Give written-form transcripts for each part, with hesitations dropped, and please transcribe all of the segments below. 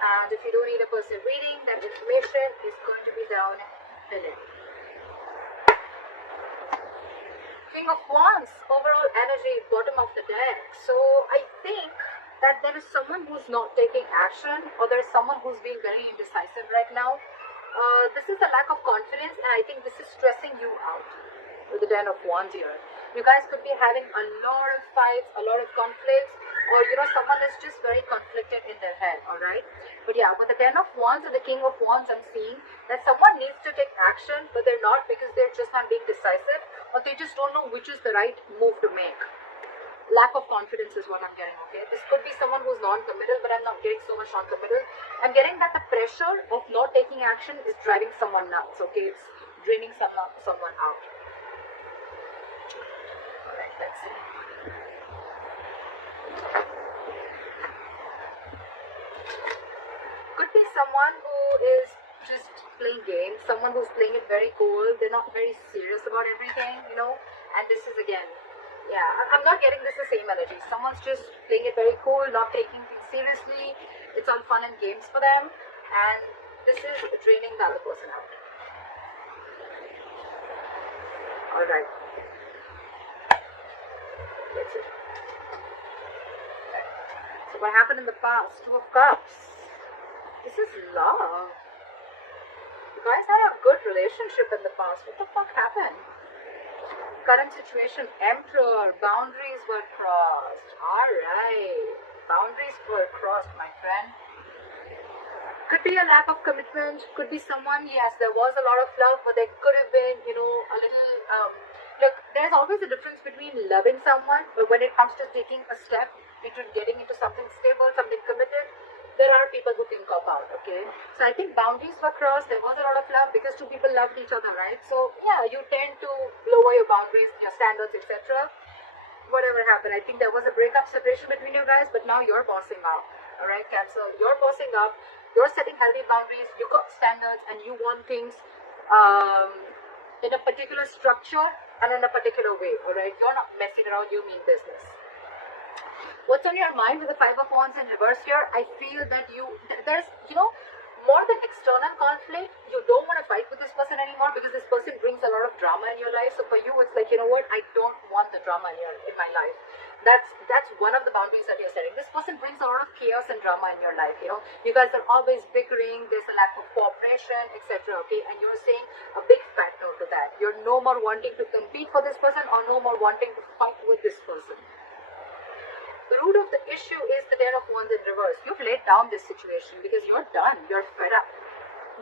And if you don't need a personal reading, that information is going to be down below. King of Wands, overall energy, bottom of the deck. So I think that there is someone who's not taking action, or there's someone who's being very indecisive right now. This is a lack of confidence, and I think this is stressing you out with the Ten of Wands here. You guys could be having a lot of fights, a lot of conflicts, or someone is just very conflicted in their head, alright? But yeah, with the Ten of Wands and the King of Wands, I'm seeing that someone needs to take action, but they're not, because they're just not being decisive, or they just don't know which is the right move to make. Lack of confidence is what I'm getting, okay? This could be someone who's non-committal, but I'm not getting so much non-committal. I'm getting that the pressure of not taking action is driving someone nuts, okay? It's draining someone out. Alright, let's see. Could be someone who is just playing games, someone who's playing it very cool. They're not very serious about everything, and this is again, yeah, I'm not getting this the same energy. Someone's just playing it very cool, not taking things seriously. It's all fun and games for them, and this is draining the other person out. Alright. That's it. So what happened in the past? Two of Cups. This is love. You guys had a good relationship in the past. What the fuck happened? Current situation, Emperor. Boundaries were crossed. Alright. Boundaries were crossed, my friend. Could be a lack of commitment. Could be someone, yes, there was a lot of love, but there could have been, a little, look, there's always a difference between loving someone, but when it comes to taking a step into getting into something stable, something committed, there are people who can cop out, okay? So I think boundaries were crossed. There was a lot of love because two people loved each other, right? So yeah, you tend to lower your boundaries, your standards, etc. Whatever happened, I think there was a breakup, separation between you guys, but now you're bossing up, alright, Cancer? You're bossing up, you're setting healthy boundaries, you got standards, and you want things in a particular structure and in a particular way, alright? You're not messing around, you mean business. What's on your mind with the Five of Wands in reverse here? I feel that there's, more than external conflict, you don't want to fight with this person anymore because this person brings a lot of drama in your life. So for you, it's like, what? I don't want the drama in my life. That's one of the boundaries that you're setting. This person brings a lot of chaos and drama in your life, You guys are always bickering, there's a lack of cooperation, etc., okay? And you're saying a big fat no to that. You're no more wanting to compete for this person or no more wanting to fight with this person. The root of the issue is the Ten of Wands in reverse. You've laid down this situation because you're done. You're fed up.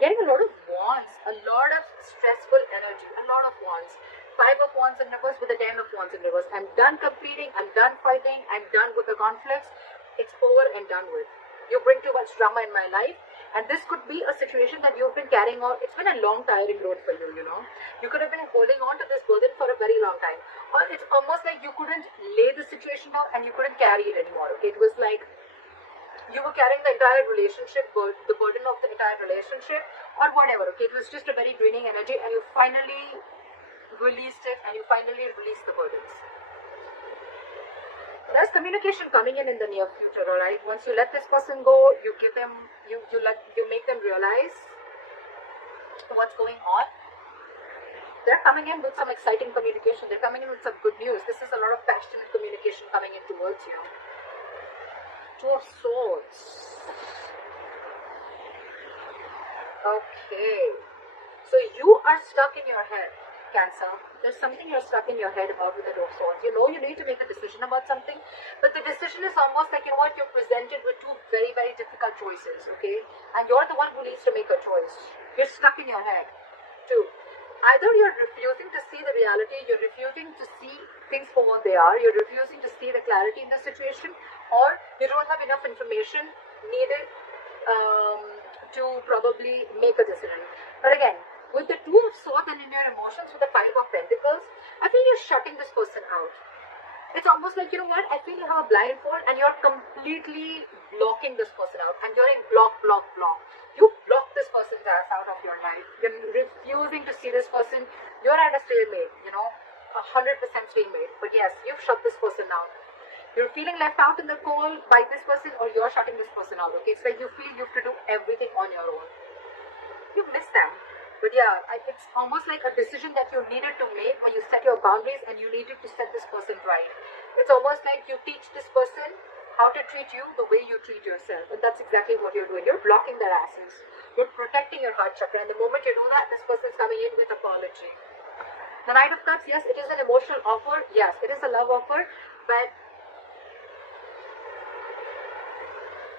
Getting a lot of wands, a lot of stressful energy, a lot of wands. Five of Wands in reverse with the Ten of Wands in reverse. I'm done competing. I'm done fighting. I'm done with the conflicts. It's over and done with. You bring too much drama in my life. And this could be a situation that you've been carrying on. It's been a long, tiring road for you, You could have been holding on to this burden for a very long time. Or it's almost like you couldn't lay the situation down and you couldn't carry it anymore. Okay? It was like you were carrying the entire relationship, the burden of the entire relationship, or whatever. Okay? It was just a very draining energy, and you finally released it, and you finally released the burdens. There's communication coming in the near future, alright? Once you let this person go, you give them, you make them realize what's going on. They're coming in with some exciting communication. They're coming in with some good news. This is a lot of passionate communication coming in towards you. Two of Swords. Okay. So you are stuck in your head, Cancer. There's something you're stuck in your head about with the Two of Swords. You need to make a decision about something, but the decision is almost like, you're presented with two very, very difficult choices, okay? And you're the one who needs to make a choice. You're stuck in your head. Two. Either you're refusing to see the reality, you're refusing to see things for what they are, you're refusing to see the clarity in the situation, or you don't have enough information needed to probably make a decision. But again, with the Two of Swords and in your emotions with the Five of Pentacles, I feel you're shutting this person out. It's almost like, I feel you have a blindfold and you're completely blocking this person out. And you're in block. You block this person's ass out of your life. You're refusing to see this person. You're at a stalemate, 100% stalemate. But yes, you've shut this person out. You're feeling left out in the cold by this person, or you're shutting this person out, okay? It's like you feel you have to do everything on your own. You miss them. But yeah, it's almost like a decision that you needed to make when you set your boundaries and you needed to set this person right. It's almost like you teach this person how to treat you the way you treat yourself. And that's exactly what you're doing. You're blocking their asses. You're protecting your heart chakra. And the moment you do that, this person's coming in with apology. The Knight of Cups, yes, it is an emotional offer. Yes, it is a love offer. But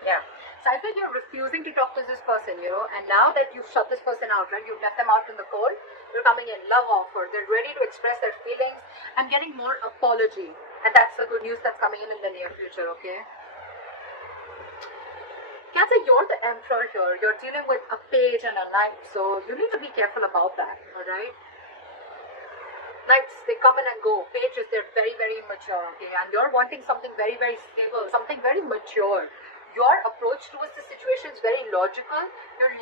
yeah. So I think you're refusing to talk to this person, and now that you've shut this person out, right, you've left them out in the cold, they're coming in, love offer, they're ready to express their feelings and getting more apology. And that's the good news that's coming in the near future, okay? Cancer, you're the Emperor here. You're dealing with a page and a knight, so you need to be careful about that, alright? Knights, they come in and go. Pages, they're very, very immature, okay? And you're wanting something very, very stable, something very mature. Your approach towards the situation is very logical. You're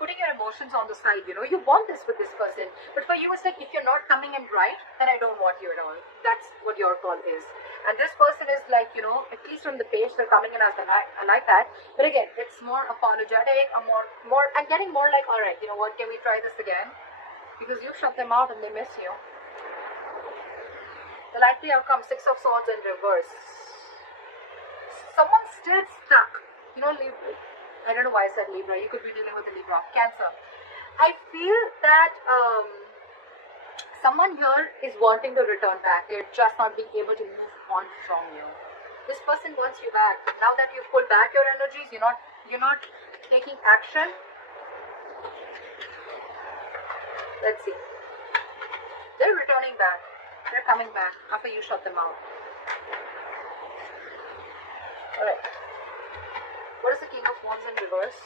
putting your emotions on the side, You want this with this person. But for you, it's like, if you're not coming in right, then I don't want you at all. That's what your call is. And this person is like, at least on the page, they're coming in as the knight. I like that. But again, it's more apologetic, I'm getting more like, all right, you know what, can we try this again? Because you've shut them out and they miss you. The likely outcome, Six of Swords in reverse. Someone's still stuck. Libra. I don't know why I said Libra. You could be dealing with a Libra. Cancer. I feel that someone here is wanting to return back. They're just not being able to move on from you. This person wants you back. Now that you've pulled back your energies, you're not taking action. Let's see. They're returning back. They're coming back after you shut them out. Alright. What is the King of Wands in reverse?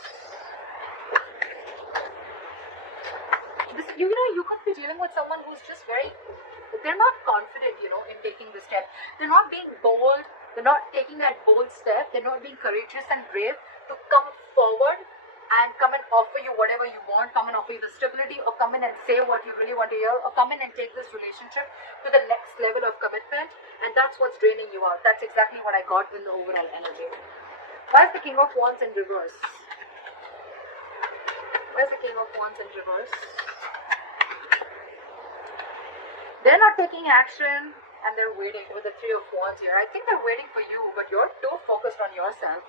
You could be dealing with someone who's just they're not confident, in taking the step. They're not being bold. They're not taking that bold step. They're not being courageous and brave to come forward and come and offer you whatever you want, come and offer you the stability, or come in and say what you really want to hear, or come in and take this relationship to the next level of commitment. And that's what's draining you out. That's exactly what I got in the overall energy. Why is the King of Wands in reverse? Why is the King of Wands in reverse? They're not taking action and they're waiting with the Three of Wands here. I think they're waiting for you, but you're too focused on yourself.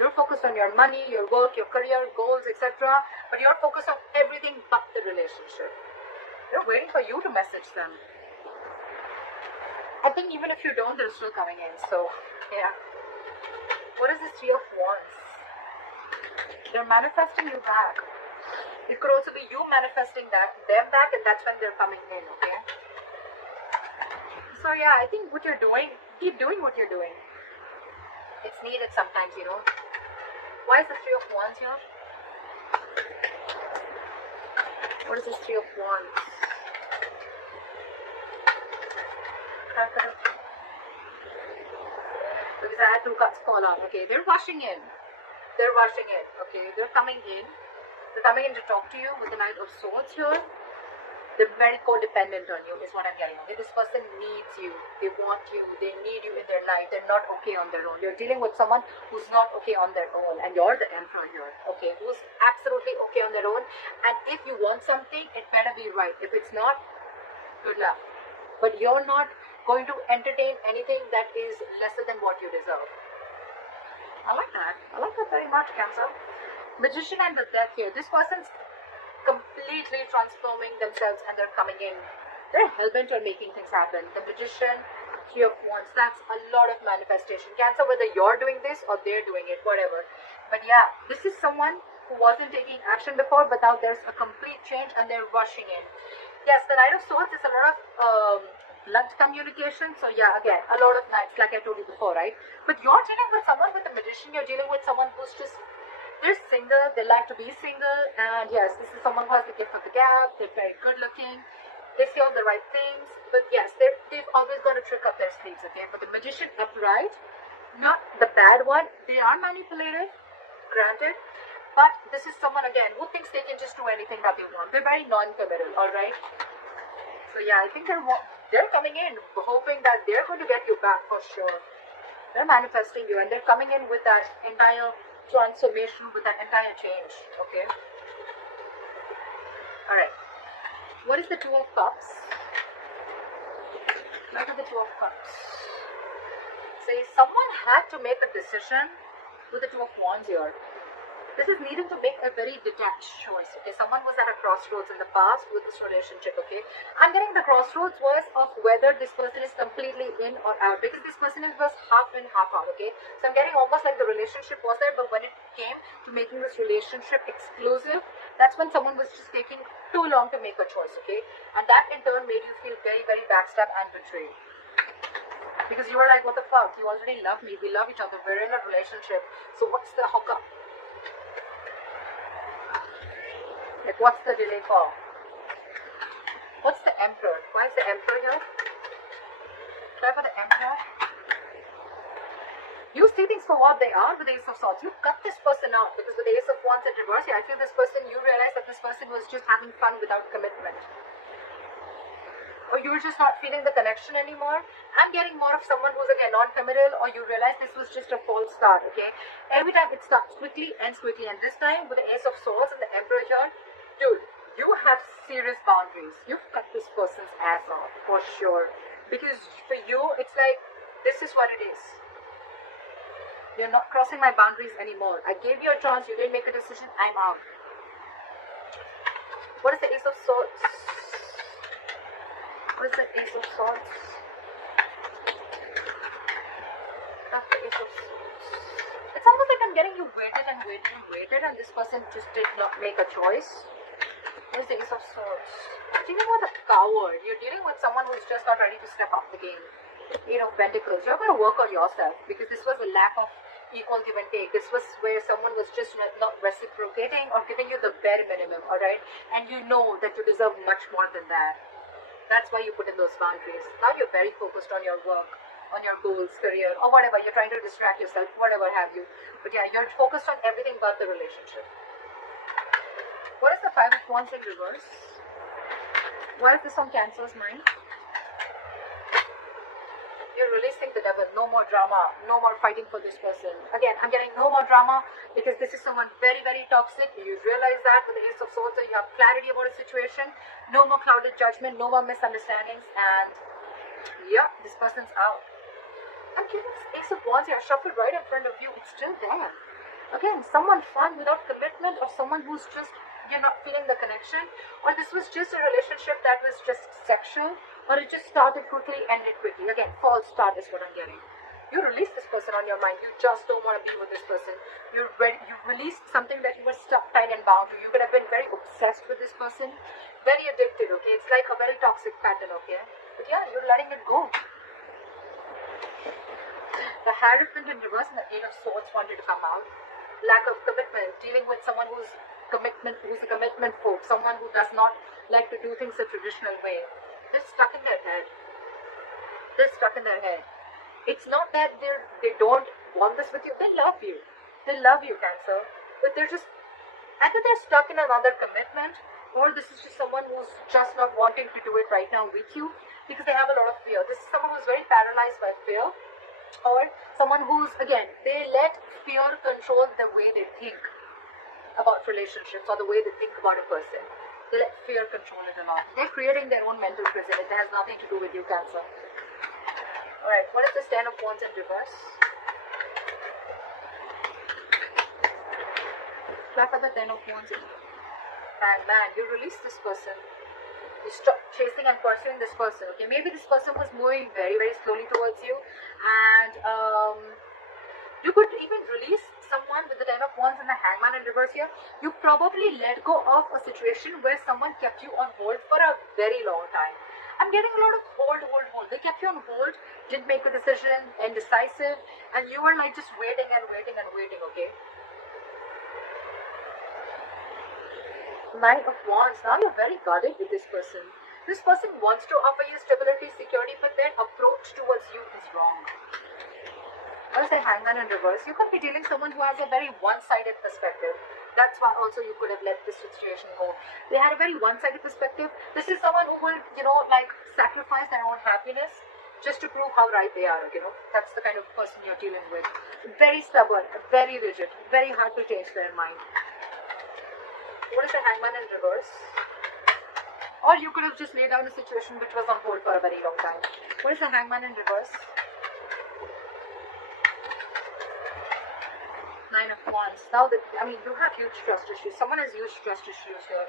You're focused on your money, your work, your career, goals, etc. But you're focused on everything but the relationship. They're waiting for you to message them. I think even if you don't, they're still coming in. So, yeah. What is this Three of Wands? They're manifesting you back. It could also be you manifesting them back, and that's when they're coming in, okay? So, yeah, I think what you're doing, keep doing what you're doing. It's needed sometimes, Why is the Three of Wands here? What is this Three of Wands? Because I had two cards fall out. Okay, they're rushing in. Okay, they're coming in. They're coming in to talk to you with the Knight of Swords here. They're very codependent on you, is what I'm getting. Okay, this person needs you. They want you. They need you in their life. They're not okay on their own. You're dealing with someone who's not okay on their own. And you're the Emperor here. Okay, who's absolutely okay on their own. And if you want something, it better be right. If it's not, good luck. But you're not going to entertain anything that is lesser than what you deserve. I like that. I like that very much, Cancer. Magician and the Death here. This person's completely transforming themselves and they're coming in. They're hellbent on making things happen. The Magician, Three of Wands, that's a lot of manifestation. Cancer, whether you're doing this or they're doing it, whatever. But yeah, this is someone who wasn't taking action before, but now there's a complete change and they're rushing in. Yes, the Knight of Swords is a lot of blunt communication. So yeah, again, a lot of knights, like I told you before, right? But you're dealing with someone with a Magician. You're dealing with someone who's just, they're single, they like to be single, and yes, this is someone who has the gift of the gab. They're very good looking, they say all the right things, but yes, they've always got to trick up their sleeves, okay? But the Magician upright, not the bad one, they are manipulative, granted, but this is someone, again, who thinks they can just do anything that they want. They're very non-committal, alright? So yeah, I think they're coming in hoping that they're going to get you back for sure. They're manifesting you, and they're coming in with that entire transformation, with that entire change. Okay. All right. What is the Two of Cups? Look at the Two of Cups. Say someone had to make a decision with the Two of Wands here. This is needing to make a very detached choice. Okay, someone was at a crossroads in the past with this relationship. Okay, I'm getting the crossroads was of whether this person is completely in or out, because this person was half in, half out. Okay, so I'm getting almost like the relationship was there, but when it came to making this relationship exclusive, that's when someone was just taking too long to make a choice. Okay, and that in turn made you feel very, very backstabbed and betrayed. Because you were like, what the fuck? You already love me. We love each other. We're in a relationship. So what's the hookup? Like, what's the delay for? What's the Emperor? Why is the Emperor here? Try for the Emperor. You see things for what they are with the Ace of Swords. You cut this person out, because with the Ace of Wands in reverse, I feel this person, you realize that this person was just having fun without commitment. Or you were just not feeling the connection anymore. I'm getting more of someone who's again non-committal, or you realize this was just a false start. Okay, every time it starts quickly, ends quickly, and this time with the Ace of Swords and the Emperor here, dude, you have serious boundaries. You've cut this person's ass off for sure, because for you it's like, this is what it is. You're not crossing my boundaries anymore. I gave you a chance, you didn't make a decision, I'm out. What is the Ace of Swords? What is the Ace of Swords? That's the Ace of Swords. It's almost like I'm getting you waited and waited and waited, and this person just did not make a choice. What is the Ace of Swords? You're dealing with a coward. You're dealing with someone who's just not ready to step up the game. Eight of Pentacles. You're going to work on yourself, because this was a lack of equal give and take. This was where someone was just not reciprocating or giving you the bare minimum, alright? And you know that you deserve much more than that. That's why you put in those boundaries. Now you're very focused on your work, on your goals, career, or whatever. You're trying to distract yourself, whatever have you. But yeah, you're focused on everything but the relationship. What is the Five of Wands in reverse? Why is this on Cancer's mind? You're releasing the devil. No more drama. No more fighting for this person. Again, I'm getting no more drama, because this is someone very, very toxic. You realize that with the Ace of Swords, so you have clarity about a situation. No more clouded judgment. No more misunderstandings. And yeah, this person's out. I'm getting this Ace of Wands here shuffled right in front of you. It's still there. Again, someone fun without commitment, or someone who's just, you're not feeling the connection, or this was just a relationship that was just sexual, or it just started quickly, ended quickly. Again, false start is what I'm getting. You release this person on your mind. You just don't want to be with this person. You released something that you were stuck, tied and bound to. You could have been very obsessed with this person, very addicted, okay? It's like a very toxic pattern, okay? But yeah, you're letting it go. The Hierophant in reverse and the Eight of Swords wanted to come out. Lack of commitment, dealing with someone who's a commitment phobe, someone who does not like to do things the traditional way. They're stuck in their head. They're stuck in their head. It's not that they don't want this with you. They love you. They love you, Cancer. But they're just, either they're stuck in another commitment, or this is just someone who's just not wanting to do it right now with you, because they have a lot of fear. This is someone who's very paralyzed by fear, or someone who's, again, they let fear control the way they think about relationships, or the way they think about a person. They let fear control it a lot. They're creating their own mental prison. It has nothing to do with you, Cancer. Alright, what is the Ten of Wands in reverse? Clap at the Ten of Wands in. And man, you release this person. You stop chasing and pursuing this person. Okay, maybe this person was moving very, very slowly towards you, and you could even release someone with the Ten of Wands and the Hangman in reverse here. You probably let go of a situation where someone kept you on hold for a very long time. I'm getting a lot of hold. They kept you on hold, didn't make a decision, indecisive, and you were like just waiting and waiting and waiting, okay? Nine of Wands. Now you're very guarded with this person. This person wants to offer you stability, security, but their approach towards you is wrong. What is the Hangman in reverse? You could be dealing with someone who has a very one-sided perspective. That's why also you could have let this situation go. They had a very one-sided perspective. This is someone who will, like sacrifice their own happiness just to prove how right they are, you know. That's the kind of person you're dealing with. Very stubborn, very rigid, very hard to change their mind. What is the Hangman in reverse? Or you could have just laid down a situation which was on hold for a very long time. What is the Hangman in reverse? Nine of Wands. Now, you have huge trust issues. Someone has huge trust issues here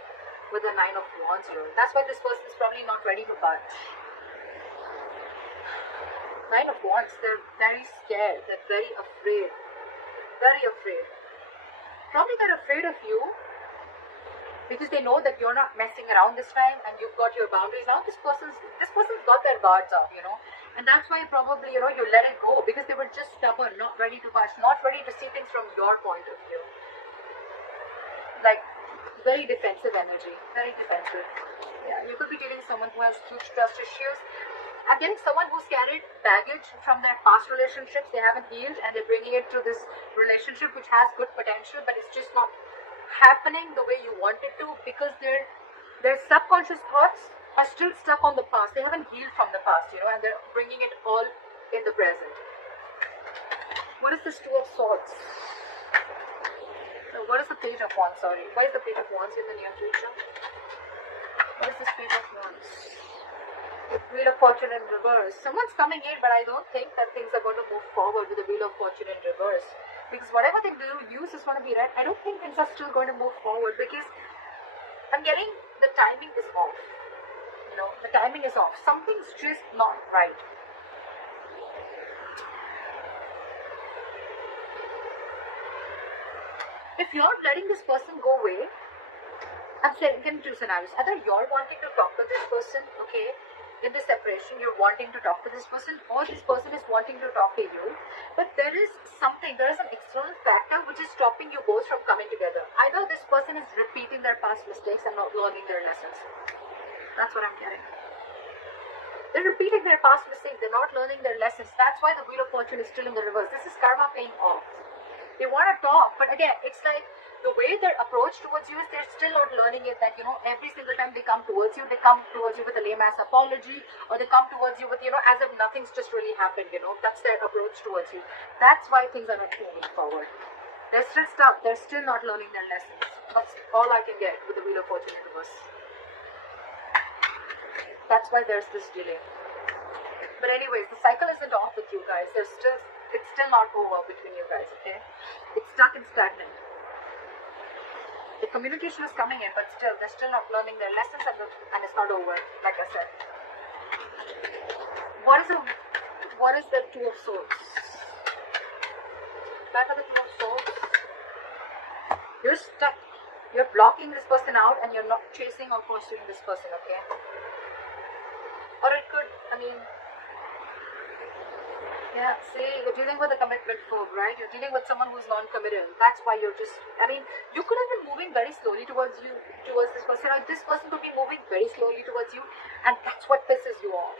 with the Nine of Wands here. That's why this person is probably not ready to budge. Nine of Wands, they're very scared, they're very afraid. Very afraid. Probably they're afraid of you because they know that you're not messing around this time and you've got your boundaries. Now this person's got their guards up, you know. And that's why probably, you know, you let it go because they were just stubborn, not ready to budge, not ready to see things from your point of view. Like, very defensive energy, very defensive. Yeah, you could be dealing with someone who has huge trust issues. I'm getting someone who's carried baggage from their past relationships, they haven't healed, and they're bringing it to this relationship which has good potential, but it's just not happening the way you want it to because their subconscious thoughts are still stuck on the past. They haven't healed from the past, you know, and they're bringing it all in the present. What is this Two of Swords? What is the Page of Wands? Sorry. What is the Page of Wands in the near future? What is this Page of Wands? Wheel of Fortune in reverse. Someone's coming in, but I don't think that things are going to move forward with the Wheel of Fortune in reverse. Because whatever they do, use is going to be right. I don't think things are still going to move forward because I'm getting the timing is off. You know, the timing is off. Something's just not right. If you're letting this person go away, I'm saying, can two scenarios. Either you're wanting to talk to this person, okay, in this separation, you're wanting to talk to this person, or this person is wanting to talk to you, but there is an external factor which is stopping you both from coming together. Either this person is repeating their past mistakes and not learning their lessons. That's what I'm getting. They're repeating their past mistakes, they're not learning their lessons. That's why the Wheel of Fortune is still in the reverse. This is karma paying off. They want to talk, but again, it's like the way their approach towards you is they're still not learning it, that, you know, every single time they come towards you with a lame-ass apology, or they come towards you with, you know, as if nothing's just really happened, you know. That's their approach towards you. That's why things are not moving forward. They're still stuck. They're still not learning their lessons. That's all I can get with the Wheel of Fortune in reverse. That's why there's this delay. But anyways, the cycle isn't off with you guys. It's still not over between you guys, okay? It's stuck and stagnant. The communication is coming in, but still, they're still not learning their lessons, and it's not over, like I said. What is the Two of Swords? Back of the Two of Swords. You're stuck. You're blocking this person out, and you're not chasing or pursuing this person, okay? Or it could, yeah, see, you're dealing with a commitment phobe, right? You're dealing with someone who's non-committal. That's why you're just, you could have been moving very slowly towards this person. Or this person could be moving very slowly towards you, and that's what pisses you off.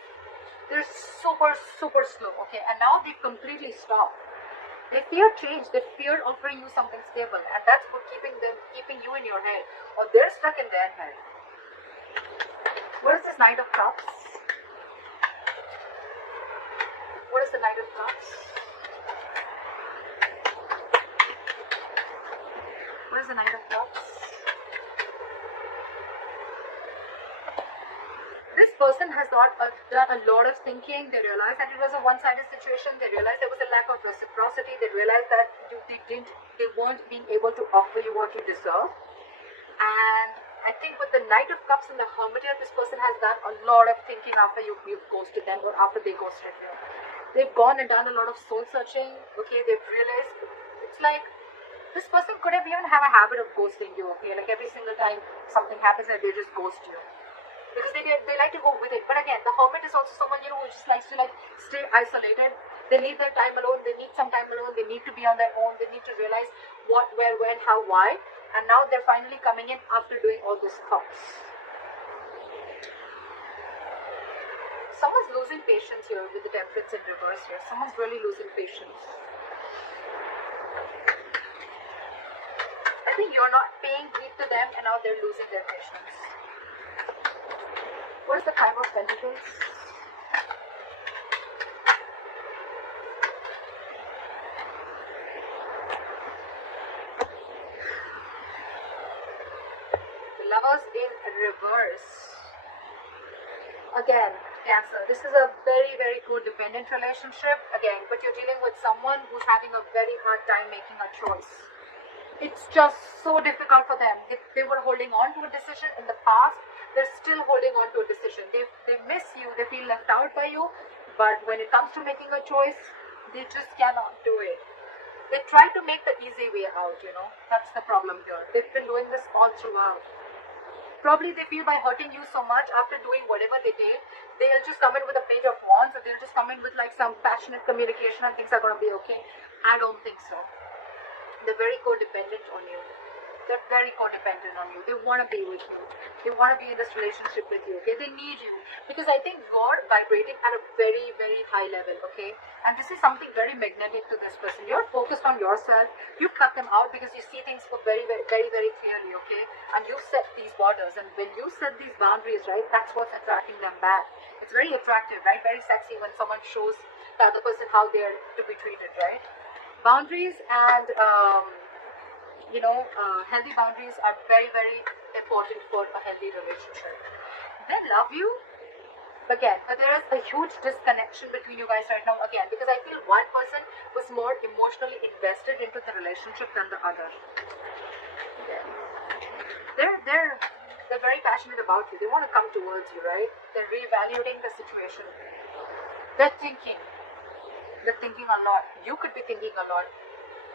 They're super, super slow, okay? And now they've completely stopped. They fear change. They fear offering you something stable, and that's what keeping you in your head, or they're stuck in their head. What is this Knight of Cups? What is the Knight of Cups? What is the Knight of Cups? This person has done a lot of thinking. They realized that it was a one-sided situation. They realized there was a lack of reciprocity. They realized that they weren't being able to offer you what you deserve. And I think with the Knight of Cups and the Hermit, this person has done a lot of thinking after you've ghosted them, or after they ghosted you. They've gone and done a lot of soul searching. Okay, they've realized it's like this person could have even have a habit of ghosting you. Okay, like every single time something happens, that they just ghost you because they like to go with it. But again, the Hermit is also someone, you know, who just likes to like stay isolated. They need their time alone. They need some time alone. They need to be on their own. They need to realize what, where, when, how, why. And now they're finally coming in after doing all these thoughts. Someone's losing patience here with the Temperance in reverse here. Someone's really losing patience. I think you're not paying heed to them, and now they're losing their patience. What is the Five of Pentacles? Pentacles in reverse. Again, Cancer, this is a very, very codependent relationship. Again, but you're dealing with someone who's having a very hard time making a choice. It's just so difficult for them. If they were holding on to a decision in the past, they're still holding on to a decision. They miss you, they feel left out by you, but when it comes to making a choice, they just cannot do it. They try to make the easy way out, you know. That's the problem here. They've been doing this all throughout. Probably they feel by hurting you so much, after doing whatever they did, they'll just come in with a page of wands, or they'll just come in with like some passionate communication and things are going to be okay. I don't think so. They're very codependent on you. They're very codependent on you. They want to be with you. They want to be in this relationship with you, okay? They need you. Because I think you're vibrating at a very, very high level, okay? And this is something very magnetic to this person. You're focused on yourself. You cut them out because you see things for very, very, very, very clearly, okay? And you set these borders. And when you set these boundaries, right, that's what's attracting them back. It's very attractive, right? Very sexy when someone shows the other person how they're to be treated, right? Boundaries and healthy boundaries are very, very important for a healthy relationship. They love you, again, but there is a huge disconnection between you guys right now, again, because I feel one person was more emotionally invested into the relationship than the other. Yeah. They're very passionate about you. They want to come towards you, right? They're reevaluating the situation. They're thinking a lot. You could be thinking a lot.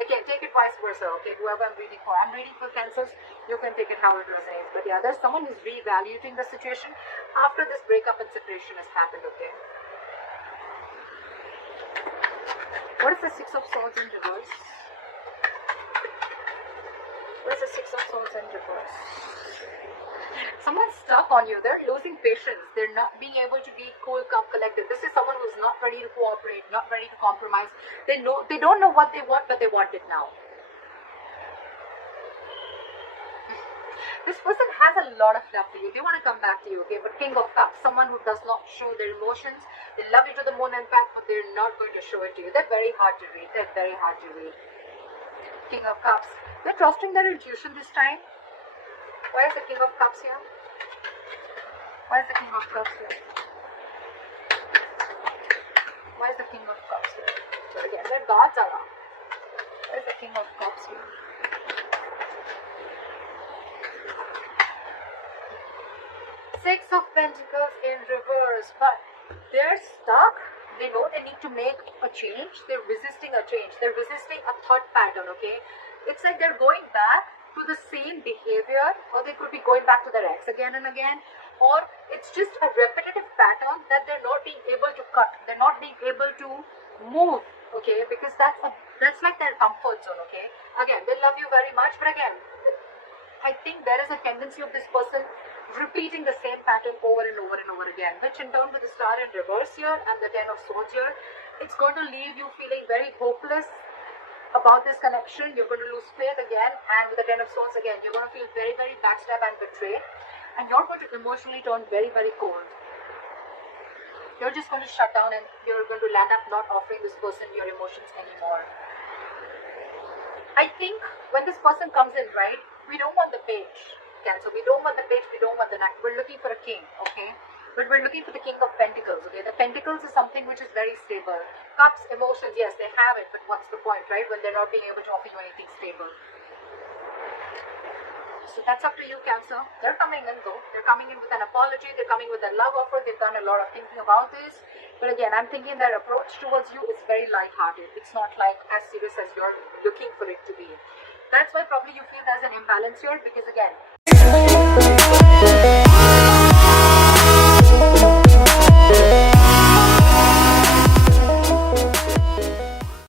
Again, take it vice versa, okay? Whoever I'm reading for. I'm reading for Cancers. You can take it how it resonates. But yeah, there's someone who's reevaluating the situation after this breakup and separation has happened, okay? What is the Six of Swords in reverse? What is the Six of Swords in reverse? Someone's stuck on you. They're losing patience. They're not being able to be cool, calm, collected. This is someone who's not ready to cooperate, not ready to compromise. They don't know what they want, but they want it now. This person has a lot of love for you. They want to come back to you, okay? But King of Cups, someone who does not show their emotions. They love you to the moon and back, but they're not going to show it to you. They're very hard to read. They're very hard to read. King of Cups. They're trusting their intuition this time. Why is the King of Cups here? Why is the King of Cups here? Why is the King of Cups here? So again, their guards are up. Why is the King of Cups here? Six of Pentacles in reverse, but they're stuck. They know they need to make a change. They're resisting a change. They're resisting a thought pattern, okay? It's like they're going back to the same behavior, or they could be going back to their ex again and again, or it's just a repetitive pattern that they're not being able to cut. They're not being able to move, okay? Because that's like their comfort zone, okay? Again, they love you very much, but again, I think there is a tendency of this person repeating the same pattern over and over and over again, which in turn with the Star in reverse here and the Ten of Swords here, it's going to leave you feeling very hopeless about this connection. You're going to lose faith again, and with the Ten of Swords again, you're going to feel very, very backstabbed and betrayed, and you're going to emotionally turn very, very cold. You're just going to shut down, and you're going to land up not offering this person your emotions anymore. I think when this person comes in, right, we don't want the page, Cancer. We don't want the page, we don't want the knight. We're looking for a king, okay? But we're looking for the King of Pentacles, okay? The Pentacles is something which is very stable. Cups, emotions, yes, they have it, but what's the point, right? When they're not being able to offer you anything stable. So that's up to you, Cancer. They're coming in though. They're coming in with an apology. They're coming with a love offer. They've done a lot of thinking about this. But again, I'm thinking their approach towards you is very light-hearted. It's not like as serious as you're looking for it to be. That's why probably you feel there's an imbalance here, because again,